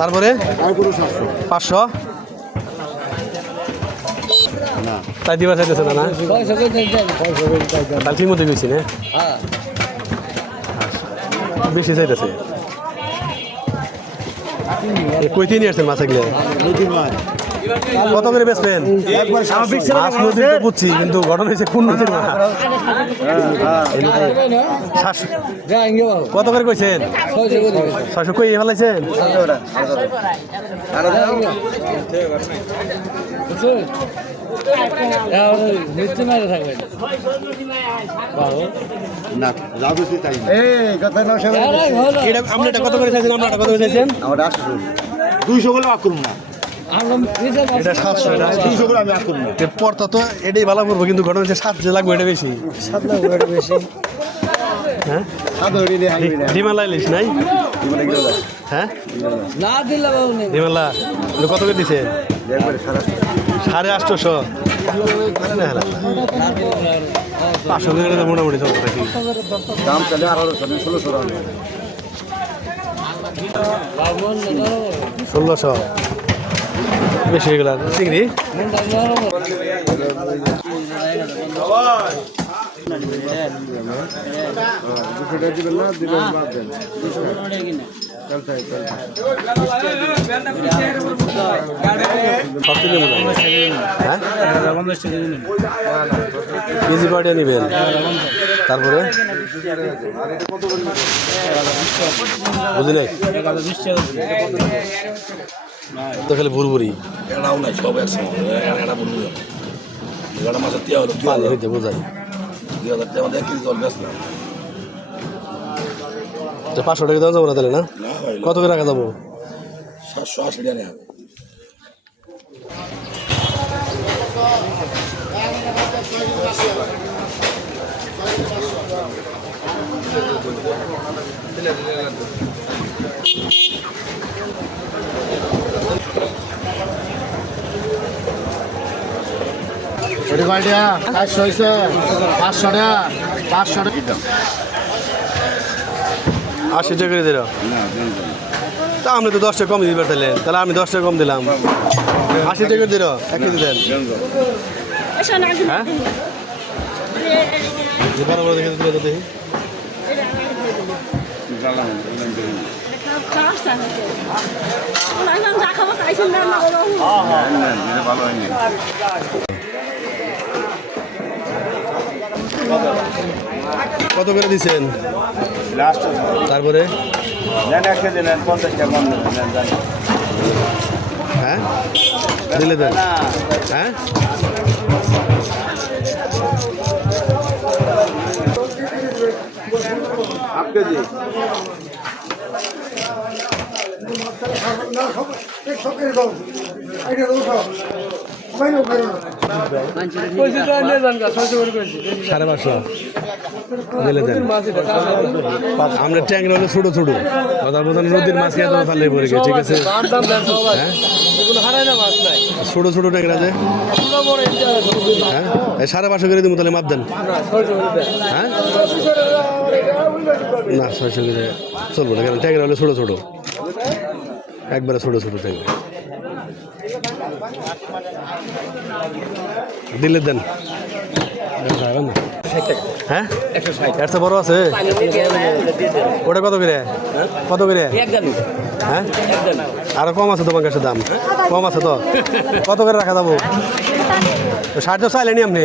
তারপরে 500 তাই দিবার চাইতেছে না তাহলে ঠিক মতো গেছি না বেশি চাইতেছে কই নিয়ে আসছেন মাছ এগুলো কত করে বেচলেন মাছ নদীর তো বুঝছি কিন্তু ঘটনা হয়েছে কোন নদীর মাছ কত করে কইছেন 600 কই ফেলাইছেন আপনি কত করে চাইছেন আমরা কত করে চাইছেন 200 বলে বাক করুন না এটা 700 করে আমি বাক করুন না পড়তা তো এটাই ভালো করবো কিন্তু ঘটনা হচ্ছে 7 লাগবে এটা বেশি 7 লাগবে এটা বেশি হ্যাঁ ডিমালা ইলিশ নাই হ্যাঁ না দিলে বাবু নেই ডিমালা কত করে দিছে 850 500 করে মোটামুটি চলবে নাকি দাম চলে 1600 1600 বেশি হয়ে গেল চিংড়ি কেজি কয়টা নেবেন তারপরে বুঝলি তো খালি বুড়বুড়ি বোঝাই 500 টাকা দেওয়া যাবো না তাহলে না কত করে রাখা যাবো 780 টাকা ওটা কয়টা 500 হইছে 500 টাকা 500 টাকা 80 টাকা করে দিল তা আপনি তো 10 টাকা কম দিতে পারছিলেন তাহলে আমি 10 টাকা কম দিলাম 80 টাকা দিল 1 কেজি দেন হ্যাঁ বড় বড় দেখে দিলে তো দেখি কত করে দিচ্ছেন তারপরে হ্যাঁ দিলে দেন হ্যাঁ সাড়ে 500 দিলে দেন আমরা ট্যাংরা হলো ছোটো ছোটো কথা বলতেন নদীর মাছ খেয়ে তাহলে পড়ে গেছে ঠিক আছে হ্যাঁ ছোটো ছোটো ট্যাংরা আছে হ্যাঁ 550 করে দিব তাহলে মাপ দেন হ্যাঁ না 600 করে চলবো না কারণ ট্যাংরা হলে ছোটো ছোটো একবারে ছোটো ছোটো ট্যাংরা দিলে দেন হ্যাঁ 160 বড় আছে ওটা কত করে হ্যাঁ আরো কম আছে তোমার কাছে দাম কম আছে তো কত করে রাখা যাবো 60 চাইলেনি আপনি